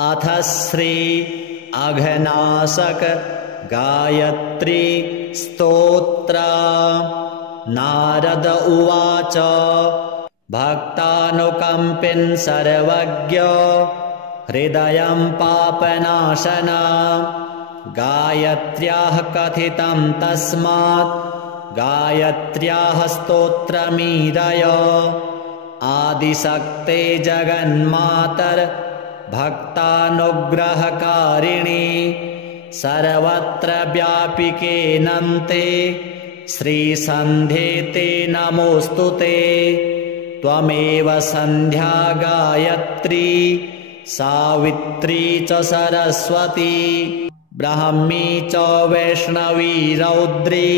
अथ श्री अघनासक गायत्री स्तोत्र। नारद उवाच भक्तानुकम्पिन् सर्वज्ञ हृदयं पापनाशना गायत्र्याः कथितं तस्मात् गायत्र्याः स्तोत्रमीदय आदिशक्ते जगन्मातर भक्तानुग्रहकारिणी सर्वत्र व्यापिकेऽनन्ते श्रीसन्ध्ये ते नमोऽस्तुते। त्वमेव सन्ध्या गायत्री सावित्री च सरस्वती ब्राह्मी च वैष्णवी रौद्री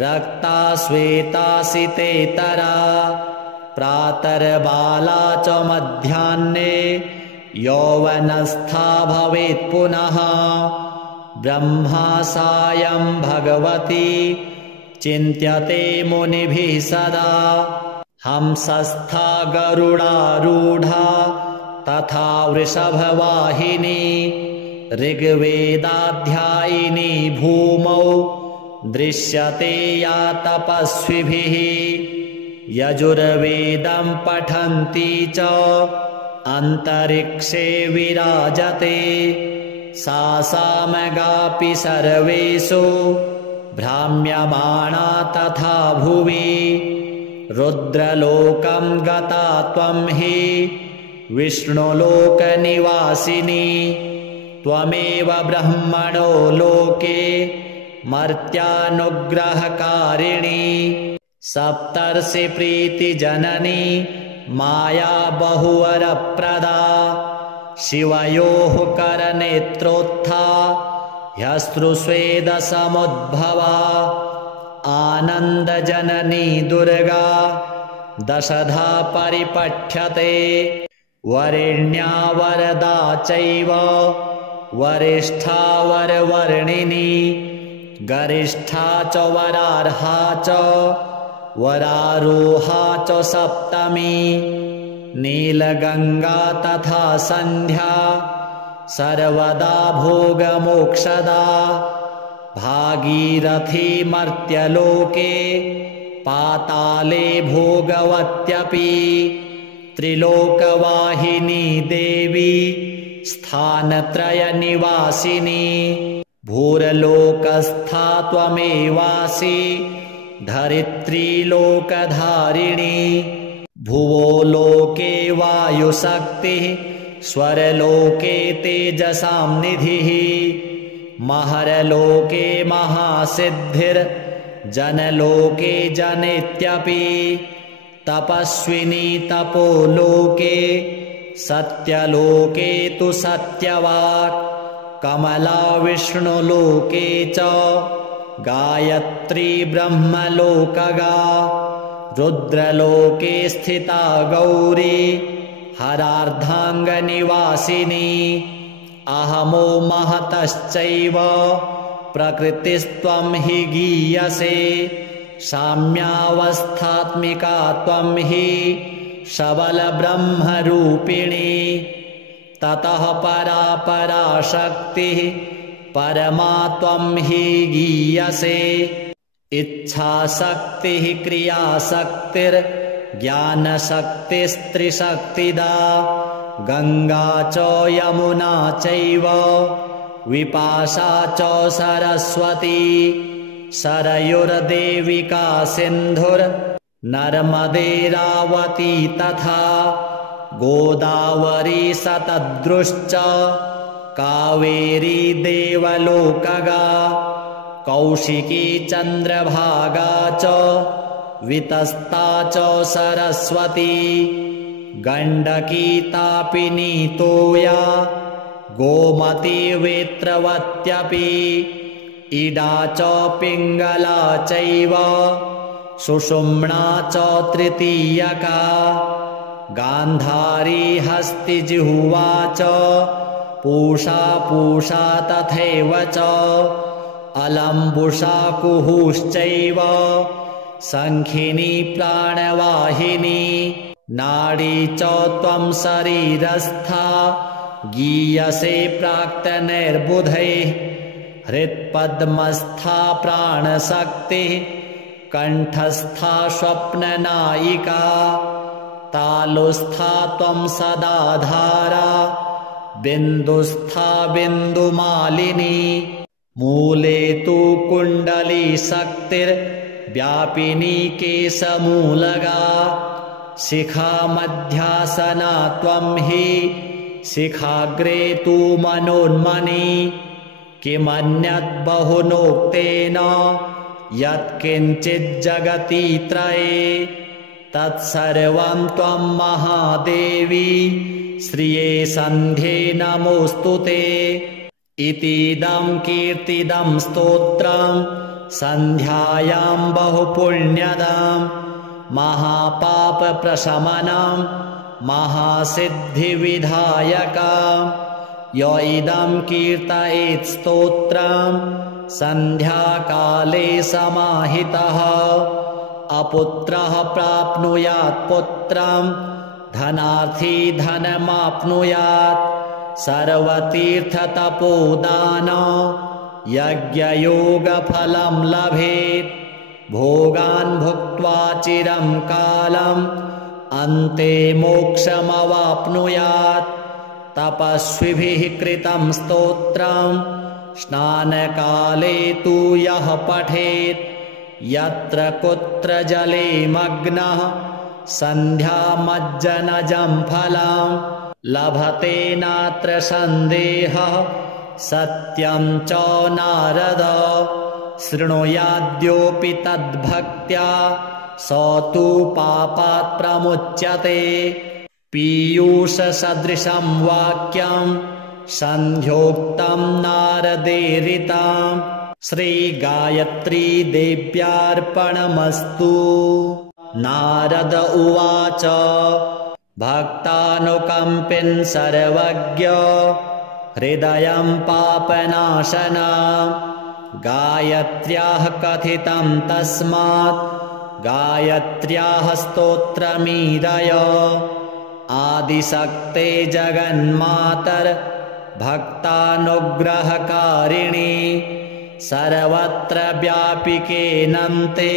रक्ता श्वेता सितेतरा प्रातर्बाला च मध्याह्ने यौवनस्था भवेत् पुनः ब्रह्मा सायं भगवती चिन्त्यते मुनिभिः सदा हंसस्था गरुडारूढा तथा वृषभवाहिनी ऋग्वेदाध्यायिनी भूमौ दृश्यते या तपस्विभिः यजुर्वेदं पठन्ती च अन्तरिक्षे विराजते सा सामगापि सर्वेषु भ्राम्यमाणा तथा भुवि रुद्रलोकं गता त्वं हि विष्णुलोकनिवासिनी त्वमेव ब्रह्मणो लोके मर्त्यानुग्रहकारिणी सप्तर्षि प्रीतिजननी माया बहुवरप्रदा शिवयोः करनेत्रोत्था ह्यश्रुस्वेदसमुद्भवा आनन्दजननी दुर्गा दशधा परिपठ्यते वरेण्या वरदा चैव वरिष्ठा वरवर्णिनी गरिष्ठा च वरार्हा च वरारोहा च सप्तमी नीलगंगा तथा संध्या सर्वदा भोगमोक्षदा भागीरथी मर्त्यलोके पाताले भोगवत्यपि त्रिलोकवाहिनी देवी स्थानत्रयनिवासिनी भूरलोकस्था त्वमेवासि धरित्रीलोकधारिणी भुवो लोके वायुशक्तिः स्वरलोके तेजसां निधिः महरलोके महासिद्धिर्जनलोके जनेत्यपि तपस्विनी तपोलोके सत्यलोके तु सत्यवाक् कमला विष्णुलोके च गायत्री ब्रह्मलोकगा रुद्रलोके स्थिता गौरी हरार्धाङ्गनिवासिनी अहमो महतश्चैव प्रकृतिस्त्वं हि गीयसे साम्यावस्थात्मिका त्वं हि सबलब्रह्मरूपिणी ततः परा पराशक्तिः परमा त्वं हि गीयसे इच्छाशक्तिः क्रियाशक्तिर्ज्ञानशक्तिस्त्रिशक्तिदा गंगा च यमुना चैव विपाशा च सरस्वती सरयुर्देविका सिन्धुर्नर्मदेरावती तथा गोदावरी शतद्रुश्च कावेरी देवलोकगा कौशिकी चन्द्रभागा च वितस्ता च सरस्वती गण्डकी तापिनी तोया गोमती वेत्रवत्यपि इडा च पिङ्गला चैव सुषुम्ना च तृतीयका गान्धारी हस्तिजिह्वा च पूषा तथैव च अलम्बुषा कुहुश्चैव संखिनी प्राणवाहिनी नाड़ी च त्वं शरीरस्था गीयसे प्राक्तनैर्बुधैः हृत्पद्मस्था प्राणशक्तिः कण्ठस्था स्वप्ननायिका तालुस्था त्वं सदा धारा बिन्दुस्था बिन्दुमालिनी मूले तु कुण्डली शक्तिर्व्यापिनी केशमूलगा शिखा मध्यासना त्वं हि शिखाग्रे तु मनोन्मनी किमन्यत् बहुनोक्तेन यत्किञ्चिज्जगति त्रये तत्सर्वं त्वं महादेवी श्रिये सन्ध्ये नमोऽस्तु ते इतीदं कीर्तिदं स्तोत्रं सन्ध्यायां बहुपुण्यदां महापापप्रशमनं महासिद्धिविधायकं य इदं कीर्तयेत् स्तोत्रं सन्ध्याकाले समाहितः अपुत्रः प्राप्नुयात् पुत्रं धनार्थी धनमाप्नुयात् सर्वतीर्थतपोदान यज्ञयोगफलं लभेत् भोगान् भुक्त्वा चिरं कालम् अन्ते मोक्षमवाप्नुयात् तपस्विभिः कृतं स्तोत्रं स्नानकाले तु यः पठेत् यत्र कुत्र जले मग्नः सन्ध्यामज्जनजं फलं लभते नात्र सन्देहः सत्यं च नारद शृणुयाद्योऽपि तद्भक्त्या स तु पापात् प्रमुच्यते पीयूषसदृशं वाक्यं सन्ध्योक्तं नारदेरितं श्रीगायत्री देव्यार्पणमस्तु। नारद उवाच भक्तानुकम्पिन् सर्वज्ञ हृदयं पापनाशना गायत्र्याः कथितं तस्मात् गायत्र्याः स्तोत्रमीरय आदिशक्ते जगन्मातर्भक्तानुग्रहकारिणी सर्वत्र व्यापिकेऽनन्ते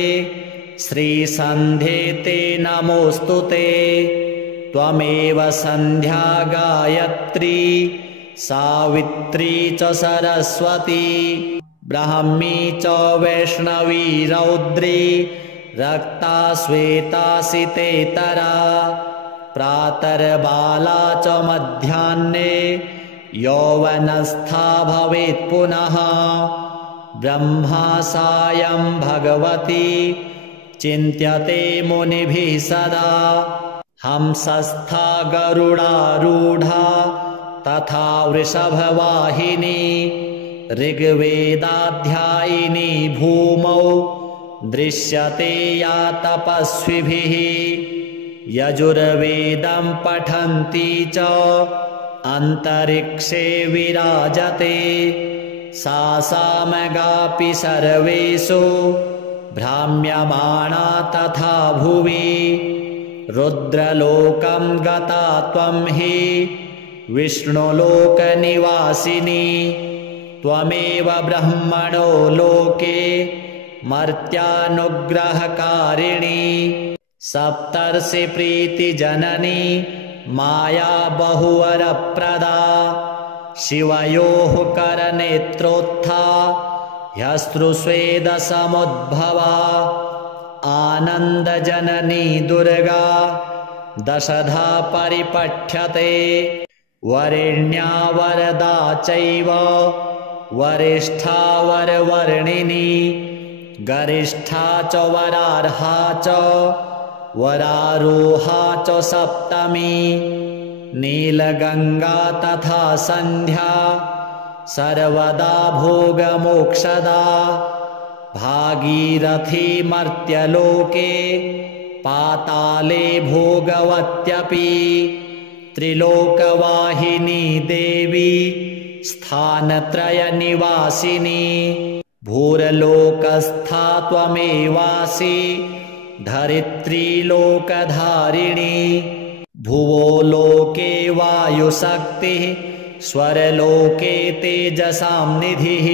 श्रीसन्ध्ये ते नमोऽस्तु ते त्वमेव सन्ध्या गायत्री सावित्री च सरस्वती ब्राह्मी च वैष्णवी रौद्री रक्ता श्वेता सितेतरा प्रातर्बाला च मध्याह्ने यौवनस्था भवेत् पुनः ब्रह्मा सायं भगवती चिन्त्यते मुनिभिः सदा हंसस्था गरुडारूढा तथा वृषभवाहिनी ऋग्वेदाध्यायिनी भूमौ दृश्यते या तपस्विभिः यजुर्वेदं पठन्ती च अन्तरिक्षे विराजते सा सामगापि सर्वेषु भ्राम्यमाणा तथा भुवि रुद्रलोकं गता त्वं हि विष्णुलोकनिवासिनी त्वमेव ब्रह्मणो लोके मर्त्यानुग्रहकारिणी सप्तर्षि प्रीतिजननी माया बहुवरप्रदा शिवयोः करनेत्रोत्था ह्यश्रुस्वेदसमुद्भवा आनन्दजननी दुर्गा दशधा परिपठ्यते वरेण्या वरदा चैव वरिष्ठा वरवर्णिनी गरिष्ठा च वरार्हा च वरारोहा च सप्तमी नीलगंगा तथा संध्या सर्वदा भोगमोक्षदा भागीरथी मर्त्यलोके पाताले भोगवत्यपि त्रिलोकवाहिनी देवी स्थानत्रयनिवासिनी भूरलोकस्था त्वमेवासि धरित्रीलोकधारिणी भुवो लोके वायुशक्तिः स्वरलोके तेजसां निधिः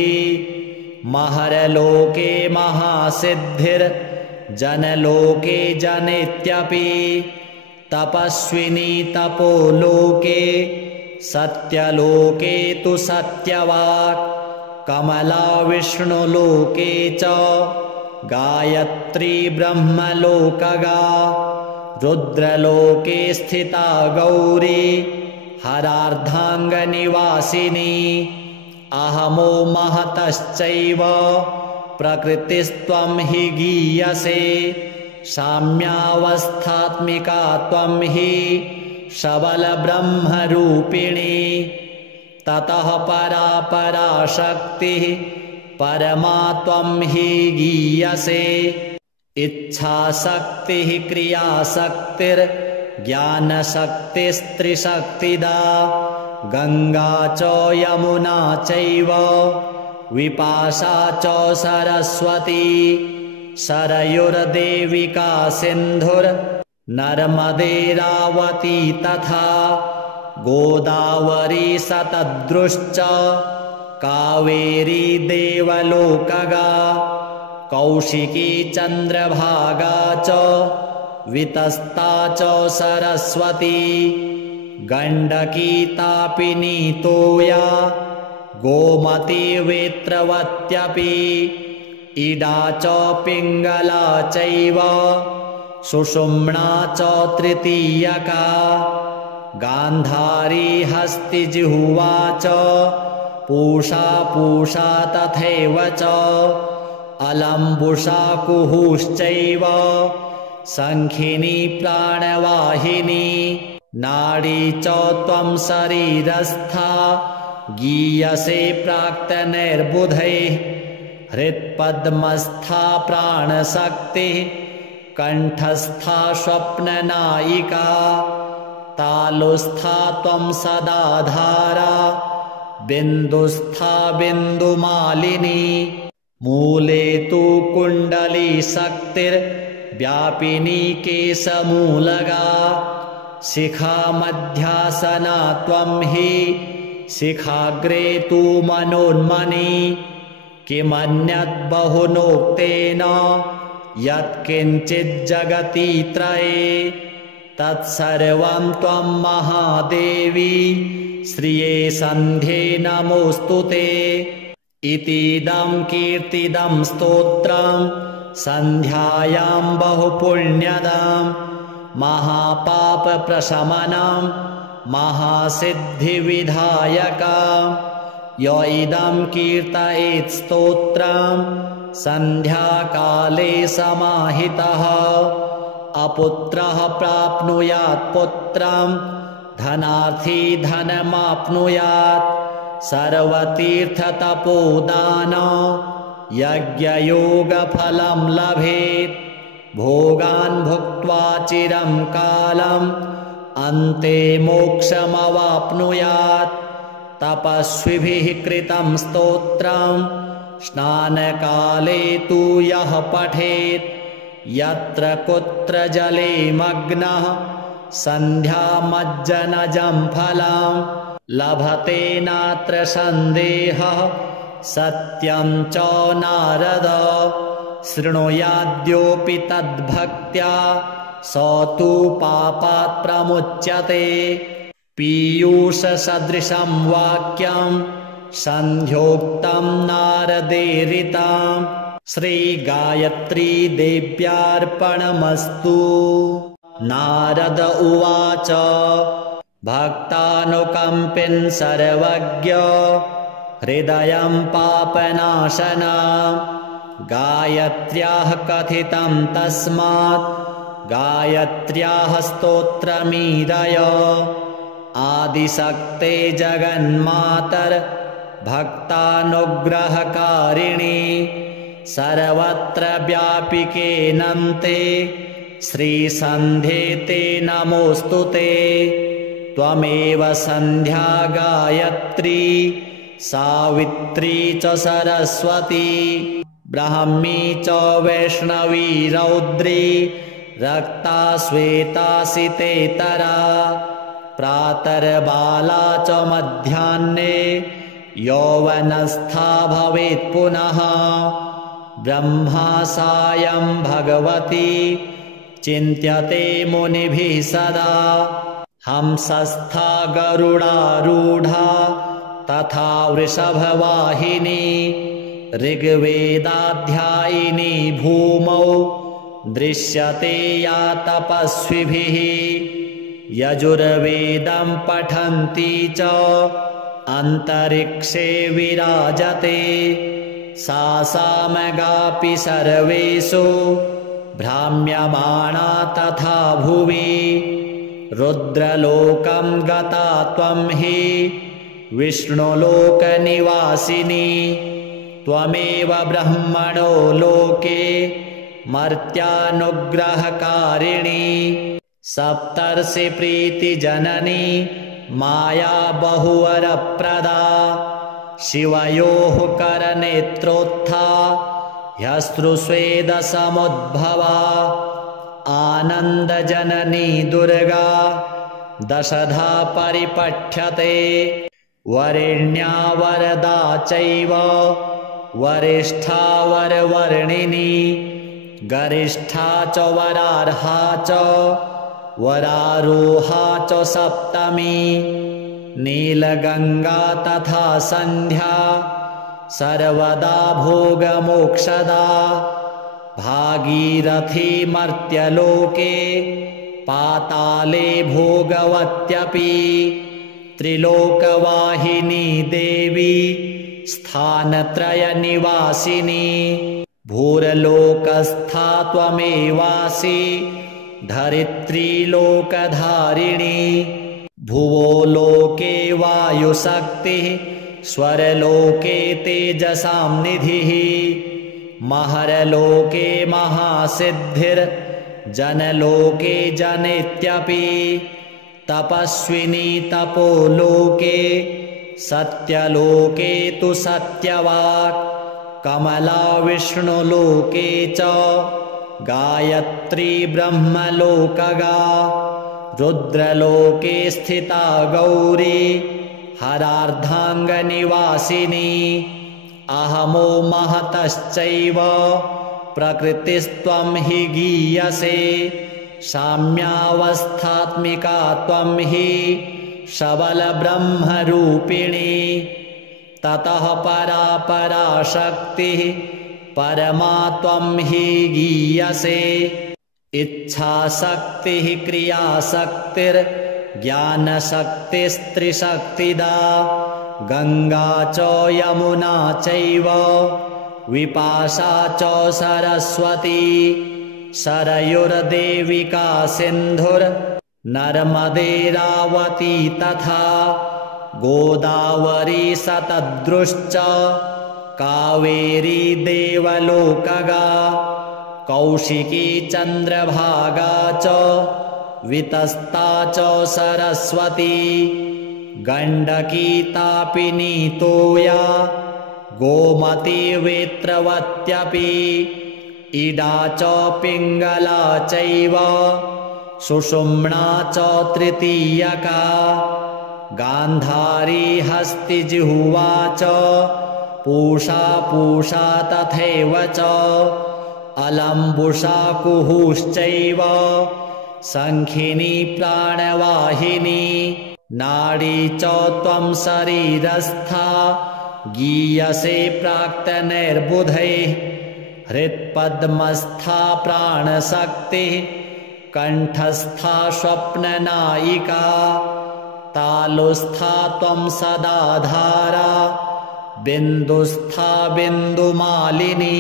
महरलोके महासिद्धिर्जनलोके जनित्यपि तपस्विनी तपोलोके सत्यलोके तु सत्यवाक् कमला विष्णुलोके च गायत्री ब्रह्मलोकगा रुद्रलोके स्थिता गौरी हरार्धाङ्गनिवासिनी अहमो महतश्चैव प्रकृतिस्त्वं हि गीयसे साम्यावस्थात्मिका त्वं हि सबलब्रह्मरूपिणी ततः परा पराशक्तिः परमा त्वं हि गीयसे इच्छाशक्तिः क्रियाशक्तिर्ज्ञानशक्तिस्त्रिशक्तिदा गंगा च यमुना चैव विपाशा च सरस्वती सरयुर्देविका सिन्धुर्नर्मदेरावती तथा गोदावरी सतद्रुश्च कावेरी देवलोकगा कौशिकी चन्द्रभागा च वितस्ता च सरस्वती गण्डकी तापिनी तोया गोमती वेत्रवत्यपि इडा च पिङ्गला चैव सुषुम्ना च तृतीयका गान्धारी हस्तिजिह्वा च पूषा तथैव च अलम्बुषा कुहुश्चैव शङ्खिनी प्राणवाहिनी नाडी च त्वं शरीरस्था गीयसे प्राक्तनैर्बुधैः हृत्पद्मस्था प्राणशक्तिः कण्ठस्था स्वप्ननायिका तालुस्था त्वं सदाधारा बिन्दुस्था बिन्दुमालिनी मूले तु कुण्डली शक्तिर्व्यापिनी केशमूलगा शिखा मध्यासना त्वं हि शिखाग्रे तु मनोन्मनी किमन्यत् बहुनोक्तेन यत्किञ्चिज्जगति त्रये तत्सर्वं त्वं महादेवी श्रिये सन्ध्ये नमोऽस्तुते इतीदं कीर्तिदं स्तोत्रं सन्ध्यायां बहुपुण्यदां महापापप्रशमनं महासिद्धिविधायकं य इदं कीर्तयेत् स्तोत्रं सन्ध्याकाले समाहितः अपुत्रः प्राप्नुयात् पुत्रं धनार्थी धनमाप्नुयात् सर्वतीर्थतपोदान यज्ञयोगफलं लभेत् भोगान् भुक्त्वा चिरं कालम् अन्ते मोक्षमवाप्नुयात् तपस्विभिः कृतं स्तोत्रं स्नानकाले तु यः पठेत् यत्र कुत्र जले मग्नः सन्ध्यामज्जनजं फलं लभते नात्र सन्देहः सत्यं च नारद शृणुयाद्योऽपि तद्भक्त्या स तु पापात् प्रमुच्यते पीयूषसदृशं वाक्यं सन्ध्योक्तं नारदेरितं श्रीगायत्री देव्यार्पणमस्तु। नारद उवाच भक्तानुकम्पिन् सर्वज्ञ हृदयं पापनाशना गायत्र्याः कथितं तस्मात् गायत्र्याः स्तोत्रमीदय आदिशक्ते जगन्मातर भक्तानुग्रहकारिणी सर्वत्र व्यापिकेऽनन्ते श्रीसन्ध्ये ते नमोऽस्तुते त्वमेव सन्ध्या गायत्री सावित्री च सरस्वती ब्राह्मी च वैष्णवी रौद्री रक्ता श्वेता सितेतरा प्रातर्बाला च मध्याह्ने यौवनस्था भवेत् पुनः ब्रह्मा सायं भगवती चिन्त्यते मुनिभिः सदा हंसस्था गरुडारूढा तथा वृषभवाहिनी ऋग्वेदाध्यायिनी भूमौ दृश्यते या तपस्विभिः यजुर्वेदं पठन्ती च अन्तरिक्षे विराजते सा सामगापि सर्वेषु भ्राम्यमाणा तथा भुवि रुद्रलोकं गता त्वं हि विष्णुलोकनिवासिनी त्वमेव ब्रह्मणो लोके मर्त्यानुग्रहकारिणी सप्तर्षि प्रीतिजननी माया बहुवरप्रदा शिवयोः करनेत्रोत्था ह्यश्रुस्वेदसमुद्भवा आनन्दजननी दुर्गा दशधा परिपठ्यते वरेण्या वरदा चैव वरिष्ठा वरवर्णिनी गरिष्ठा च वरार्हा च वरारोहा च सप्तमी नीलगंगा तथा संध्या सर्वदा भोगमोक्षदा भागीरथी मर्त्यलोके पाताले भोगवत्यपि त्रिलोकवाहिनी देवी स्थानत्रयनिवासिनी भूरलोकस्था त्वमेवासि धरित्रीलोकधारिणी भुवो लोके वायुशक्तिः स्वरलोके तेजसां निधिः महरलोके महासिद्धिर्जनलोके जनेत्यपि तपस्विनी तपोलोके सत्यलोके तु सत्यवाक् कमला विष्णुलोके च गायत्री ब्रह्मलोकगा रुद्रलोके स्थिता गौरी हरार्धाङ्गनिवासिनी अहमो महतश्चैव प्रकृतिस्त्वं हि गीयसे साम्यावस्थात्मिका त्वं हि सबलब्रह्मरूपिणी ततः परा पराशक्तिः परमा त्वं हि गीयसे इच्छाशक्तिः क्रियाशक्तिर्ज्ञानशक्तिस्त्रिशक्तिदा गंगा च यमुना चैव विपाशा च सरस्वती सरयुर्देविका सिन्धुर्नर्मदेरावती तथा गोदावरी शतद्रुश्च कावेरी देवलोकगा कौशिकी चन्द्रभागा च वितस्ता च सरस्वती गण्डकी तापिनी तोया गोमती वेत्रवत्यपि इडा च पिङ्गला चैव सुषुम्ना च तृतीयका गान्धारी हस्तिजिह्वा च पूषा तथैव च अलम्बुषा कुहुश्चैव शङ्खिनी प्राणवाहिनी नाडी च त्वं शरीरस्था गीयसे प्राक्तनैर्बुधैः हृत्पद्मस्था प्राणशक्तिः कण्ठस्था स्वप्ननायिका तालुस्था त्वं सदाधारा बिन्दुस्था बिन्दुमालिनी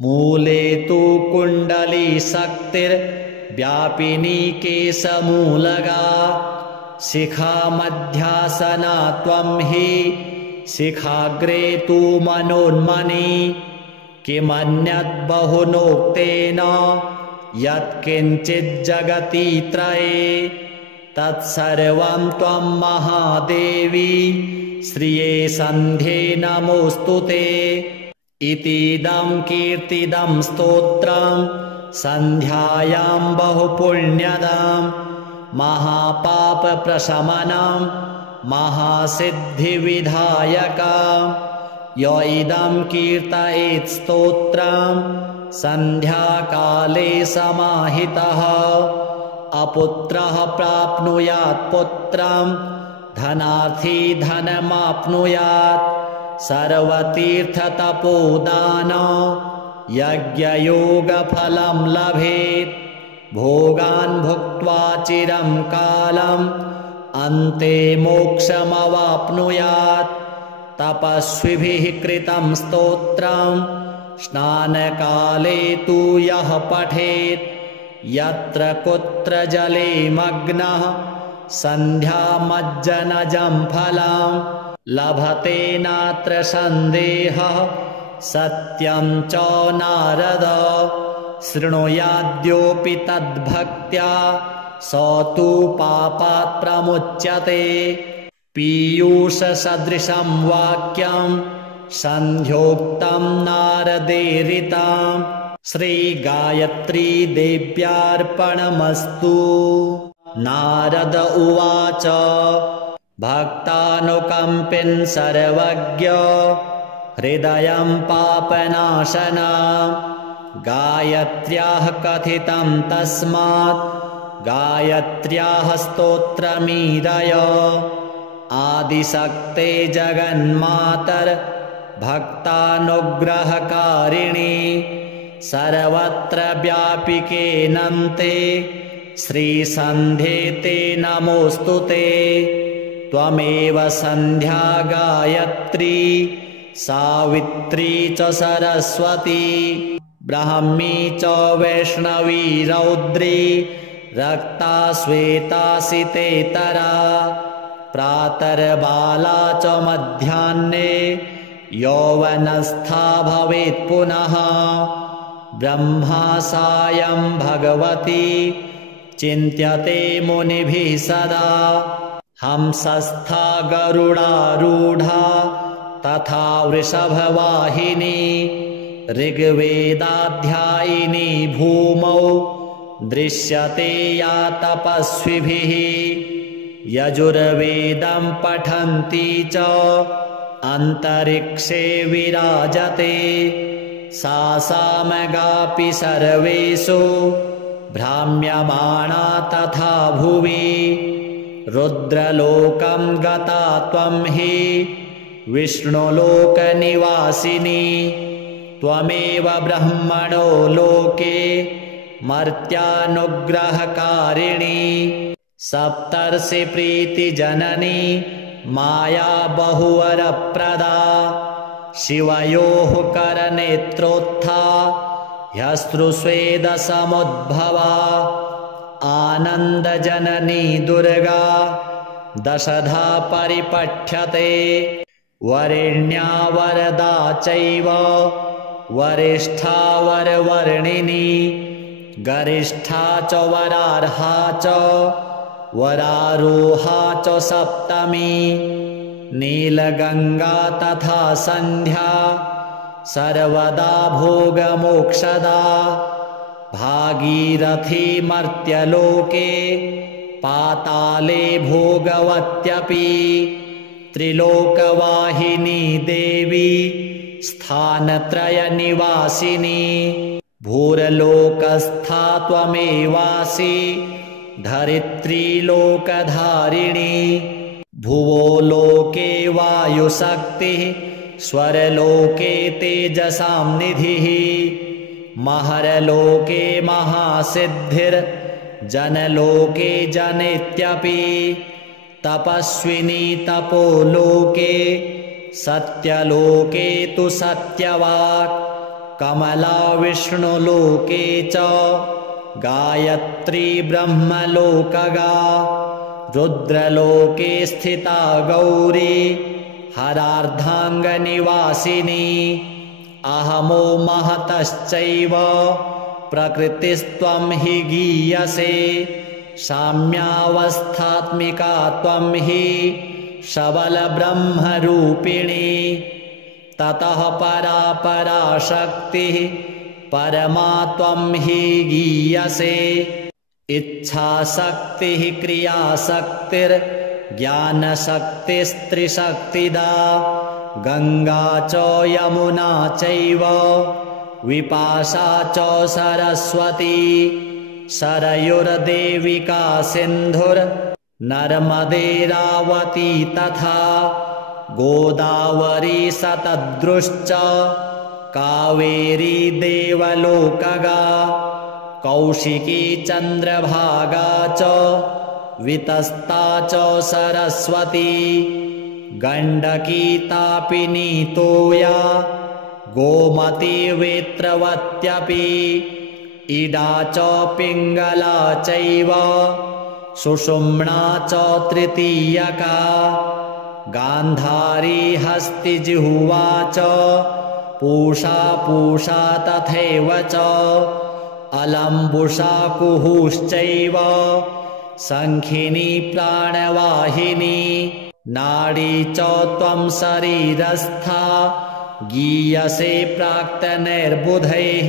मूले तु कुण्डली शक्तिर्व्यापिनी केशमूलगा शिखा मध्यासना त्वं हि शिखाग्रे तु मनोन्मनी किमन्यत् बहुनोक्तेन यत्किञ्चिज्जगति त्रये तत्सर्वं त्वं महादेवी श्रिये सन्ध्ये नमोऽस्तु ते इतीदं कीर्तिदं स्तोत्रं सन्ध्यायां बहुपुण्यदां महापापप्रशमनं महासिद्धिविधायका य इदं कीर्तयेत् स्तोत्रं सन्ध्याकाले समाहितः अपुत्रः प्राप्नुयात् पुत्रं धनार्थी धनमाप्नुयात् सर्वतीर्थतपोदान यज्ञयोगफलं लभेत् भोगान् भुक्त्वा चिरं कालम् अन्ते मोक्षमवाप्नुयात् तपस्विभिः कृतं स्तोत्रं स्नानकाले तु यः पठेत् यत्र कुत्र जले मग्नः सन्ध्यामज्जनजं फलं लभते नात्र सन्देहः सत्यं च नारद शृणुयाद्योऽपि तद्भक्त्या स तु पापात् प्रमुच्यते पीयूषसदृशं वाक्यं सन्ध्योक्तं नारदेरितं श्रीगायत्री देव्यार्पणमस्तु। नारद उवाच भक्तानुकम्पिन् सर्वज्ञ हृदयं पापनाशना गायत्र्याः कथितं तस्मात् गायत्र्याः स्तोत्रमीरय आदिशक्ते जगन्मातर भक्तानुग्रहकारिणी सर्वत्र व्यापिकेऽनन्ते श्रीसन्ध्ये ते नमोऽस्तु ते त्वमेव सन्ध्या गायत्री सावित्री च सरस्वती ब्राह्मी च वैष्णवी रौद्री रक्ता श्वेता सितेतरा प्रातर्बाला च मध्याह्ने यौवनस्था भवेत् पुनः ब्रह्मा सायं भगवती चिन्त्यते मुनिभिः सदा हंसस्था गरुडारूढा तथा वृषभवाहिनी ऋग्वेदाध्यायिनी भूमौ दृश्यते या तपस्विभिः यजुर्वेदं पठन्ती च अन्तरिक्षे विराजते सा सामगापि सर्वेषु भ्राम्यमाणा तथा भुवि रुद्रलोकं गता त्वं हि विष्णुलोकनिवासिनी त्वमेव ब्रह्मणो लोके मर्त्यानुग्रहकारिणी सप्तर्षि प्रीतिजननी माया बहुवरप्रदा शिवयोः करनेत्रोत्था ह्यश्रुस्वेदसमुद्भवा आनन्दजननी दुर्गा दशधा परिपठ्यते वरेण्या वरदा चैव वरिष्ठा वरवर्णिनी गरिष्ठा च वरार्हा च वरारोहा च सप्तमी नीलगंगा तथा संध्या सर्वदा भोगमोक्षदा भागीरथी मर्त्यलोके पाताले भोगवत्यपि त्रिलोकवाहिनी देवी स्थानत्रयनिवासिनी भूरलोकस्था त्वमेवासि धरित्रीलोकधारिणी भुवो लोके वायुशक्तिः स्वरलोके तेजसां निधिः महरलोके महासिद्धिर्जनलोके जनेत्यपि तपस्विनी तपोलोके सत्यलोके तु सत्यवाक् कमला विष्णुलोके च गायत्री ब्रह्मलोकगा रुद्रलोके स्थिता गौरी हरार्धाङ्गनिवासिनी अहमो महतश्चैव प्रकृतिस्त्वं हि गीयसे साम्यावस्थात्मिका त्वं हि सबलब्रह्मरूपिणी ततः परा पराशक्तिः परमा त्वं हि गीयसे इच्छाशक्तिः क्रियाशक्तिर्ज्ञानशक्तिस्त्रिशक्तिदा गंगा च यमुना चैव विपाशा च सरस्वती सरयुर्देविका सिन्धुर्नर्मदेरावती तथा गोदावरी शतद्रुश्च कावेरी देवलोकगा कौशिकी चन्द्रभागा च वितस्ता च सरस्वती गण्डकी तापिनी तोया गोमती वेत्रवत्यपि इडा च पिङ्गला चैव सुषुम्ना च तृतीयका गान्धारी हस्तिजिह्वा च पूषा तथैव च अलम्बुषा कुहुश्चैव शङ्खिनी प्राणवाहिनी नाडी च त्वं शरीरस्था गीयसे प्राक्तनैर्बुधैः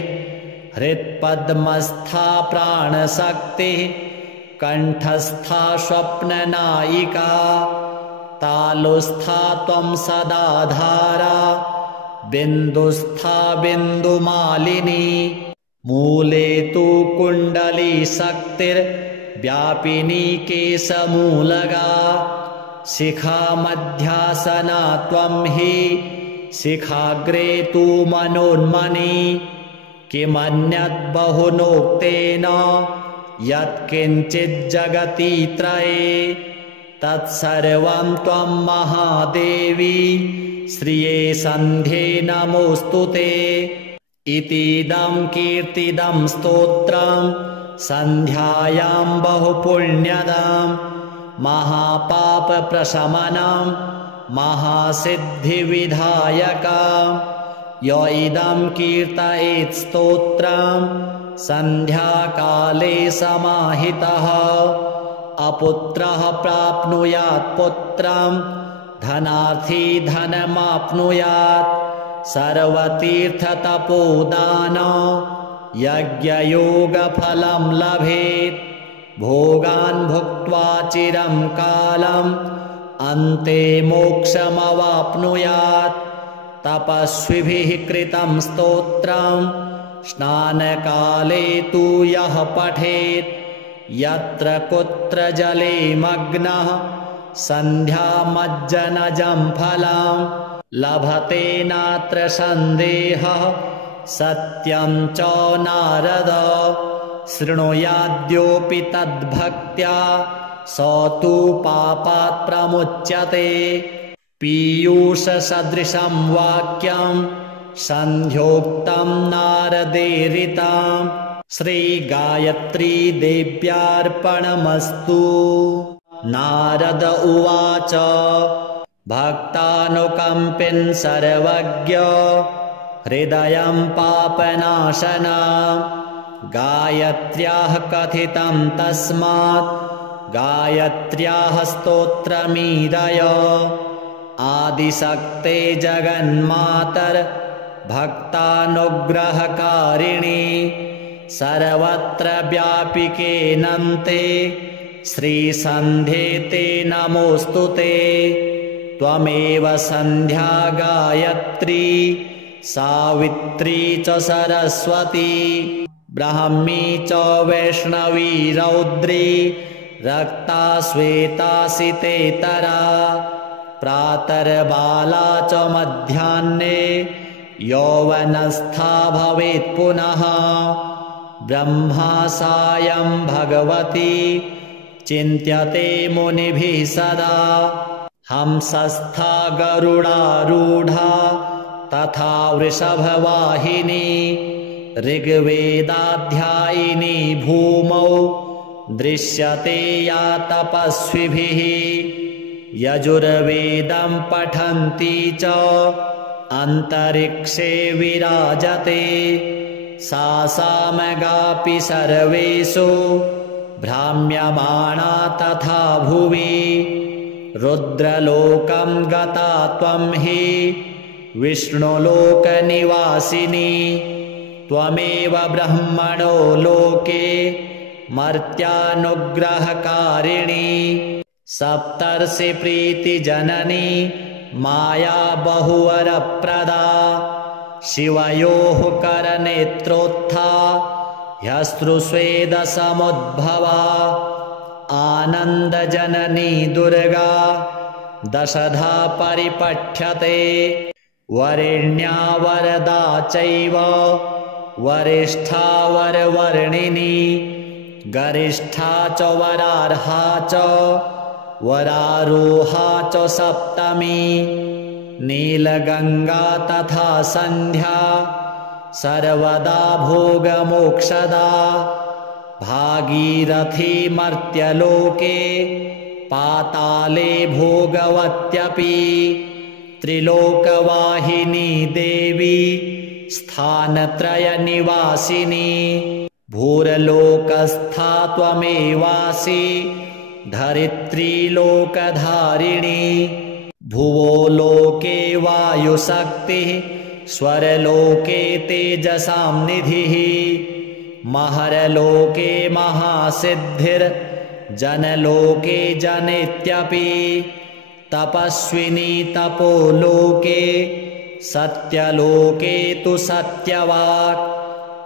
हृत्पद्मस्था प्राणशक्तिः कण्ठस्था स्वप्ननायिका तालुस्था त्वं सदाधारा बिन्दुस्था बिन्दुमालिनी मूले तु कुण्डली शक्तिर्व्यापिनी केशमूलगा शिखा मध्यासना त्वं हि शिखाग्रे तु मनोन्मनी किमन्यत् बहुनोक्तेन यत्किञ्चिज्जगति त्रये तत्सर्वं त्वं महादेवी श्रिये सन्ध्ये नमोऽस्तुते इतीदं कीर्तिदं स्तोत्रं सन्ध्यायां बहुपुण्यदां महापापप्रशमनं महासिद्धिविधायकं य इदं कीर्तयेत् स्तोत्रं सन्ध्याकाले समाहितः अपुत्रः प्राप्नुयात् पुत्रं धनार्थी धनमाप्नुयात् सर्वतीर्थतपोदान यज्ञयोगफलं लभेत् भोगान् भुक्त्वा चिरं कालम् अन्ते मोक्षमवाप्नुयात् तपस्विभिः कृतं स्तोत्रं स्नानकाले तु यः पठेत् यत्र कुत्र जले मग्नः सन्ध्यामज्जनजं फलं लभते नात्र सन्देहः सत्यं च नारद शृणुयाद्योऽपि तद्भक्त्या स तु पापात् प्रमुच्यते पीयूषसदृशं वाक्यं सन्ध्योक्तं नारदेरितं श्रीगायत्री देव्यार्पणमस्तु। नारद उवाच भक्तानुकम्पिन् सर्वज्ञ हृदयं पापनाशना गायत्र्याः कथितं तस्मात् गायत्र्याः स्तोत्रमीदय आदिशक्ते जगन्मातर भक्तानुग्रहकारिणी सर्वत्र व्यापिकेऽनन्ते श्रीसन्ध्ये ते नमोऽस्तुते त्वमेव सन्ध्या गायत्री सावित्री च सरस्वती ब्राह्मी च वैष्णवी रौद्री रक्ता श्वेता सितेतरा प्रातर्बाला च मध्याह्ने यौवनस्था भवेत् पुनः ब्रह्मा सायं भगवती चिन्त्यते मुनिभिः सदा हंसस्था गरुडारूढा तथा वृषभवाहिनी ऋग्वेदाध्यायिनी भूमौ दृश्यते या तपस्विभिः यजुर्वेदं पठन्ती च अन्तरिक्षे विराजते सा सामगापि सर्वेषु भ्राम्यमाणा तथा भुवि रुद्रलोकं गता त्वं हि विष्णुलोकनिवासिनी त्वमेव ब्रह्मणो लोके मर्त्यानुग्रहकारिणी सप्तर्षि प्रीतिजननी माया बहुवरप्रदा शिवयोः करनेत्रोत्था ह्यश्रुस्वेदसमुद्भवा आनन्दजननी दुर्गा दशधा परिपठ्यते वरेण्या वरदा चैव वरिष्ठा वरवर्णिनी गरिष्ठा च वरार्हा च वरारोहा च सप्तमी नीलगंगा तथा संध्या सर्वदा भोगमोक्षदा भागीरथी मर्त्यलोके पाताले भोगवत्यपि त्रिलोकवाहिनी देवी स्थानत्रयनिवासिनी भूरलोकस्था त्वमेवासि धरित्रीलोकधारिणी भुवो लोके वायुशक्तिः स्वरलोके तेजसां निधिः महरलोके महासिद्धिर्जनलोके जनेत्यपि तपस्विनी तपोलोके सत्यलोके तु सत्यवाक्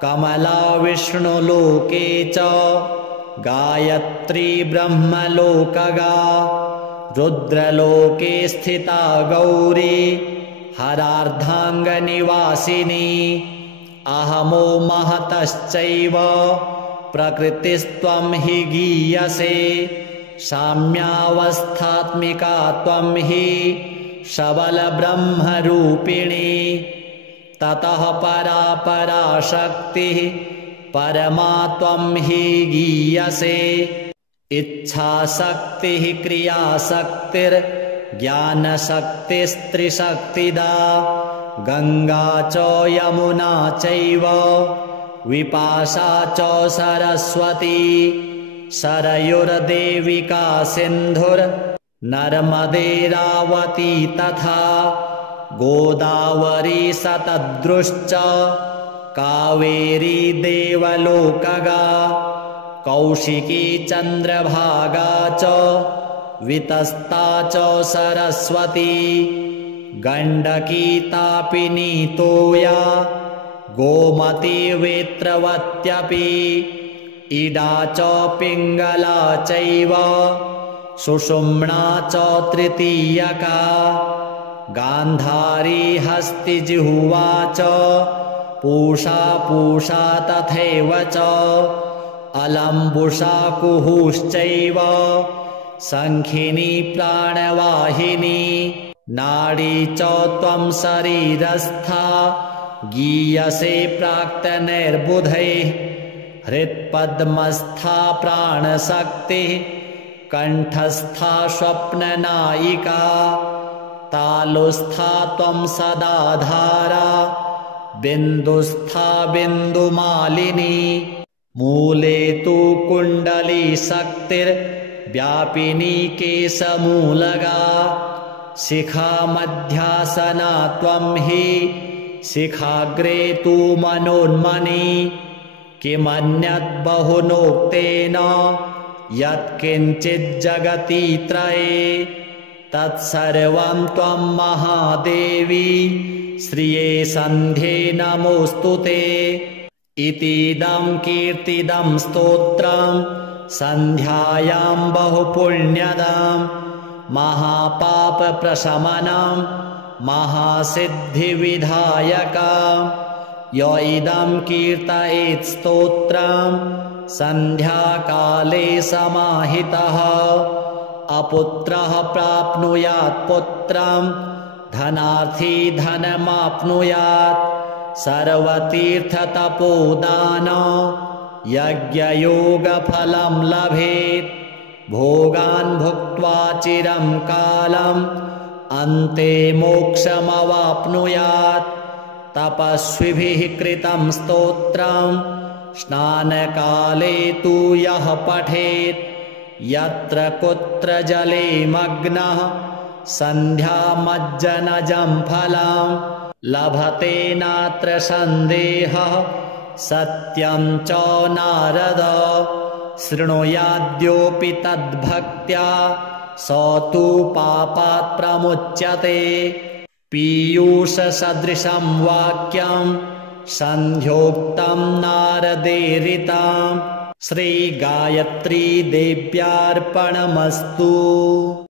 कमला विष्णुलोके च गायत्री ब्रह्मलोकगा रुद्रलोके स्थिता गौरी हरार्धाङ्गनिवासिनी अहमो महतश्चैव प्रकृतिस्त्वं हि गीयसे साम्यावस्थात्मिका त्वं हि सबलब्रह्मरूपिणी ततः परा पराशक्तिः परमा त्वं हि गीयसे इच्छाशक्तिः क्रियाशक्तिर्ज्ञानशक्तिस्त्रिशक्तिदा गंगा च यमुना चैव विपाशा च सरस्वती सरयुर्देविका सिन्धुर्नर्मदेरावती तथा गोदावरी शतद्रुश्च कावेरी देवलोकगा कौशिकी चन्द्रभागा च वितस्ता च सरस्वती गण्डकी तापिनी तोया गोमती वेत्रवत्यपि इडा च पिङ्गला चैव सुषुम्ना च तृतीयका गान्धारी हस्तिजिह्वा च पूषा तथैव च अलम्बुषा कुहुश्चैव शङ्खिनी प्राणवाहिनी नाडी च त्वं शरीरस्था गीयसे प्राक्तनैर्बुधैः हृत्पद्मस्था प्राणशक्तिः कण्ठस्था स्वप्ननायिका तालुस्था त्वं सदाधारा बिन्दुस्था बिन्दुमालिनी मूले तु कुण्डली शक्तिर्व्यापिनी केशमूलगा शिखा मध्यासना त्वं हि शिखाग्रे तु मनोन्मनी किमन्यत् बहुनोक्तेन यत्किञ्चिज्जगति त्रये तत्सर्वं त्वं महादेवी श्रिये सन्ध्ये नमोऽस्तुते इतीदं कीर्तिदं स्तोत्रं सन्ध्यायां बहुपुण्यदं महापापप्रशमनं महासिद्धिविधायकं य इदं कीर्तयेत् स्तोत्रं सन्ध्याकाले समाहितः अपुत्रः प्राप्नुयात् पुत्रं धनार्थी धनमाप्नुयात् सर्वतीर्थतपोदान यज्ञयोगफलं लभेत् भोगान् भुक्त्वा चिरं कालम् अन्ते मोक्षमवाप्नुयात् तपस्विभिः कृतं स्तोत्रं स्नानकाले तु यः पठेत् यत्र कुत्र जले मग्नः सन्ध्यामज्जनजं फलं लभते नात्र सन्देहः सत्यं च नारद शृणुयाद्योऽपि तद्भक्त्या स तु पापात् प्रमुच्यते। पीयूषसदृशं वाक्यं सन्ध्योक्तं नारदेरितं। श्रीगायत्री देव्यार्पणमस्तु।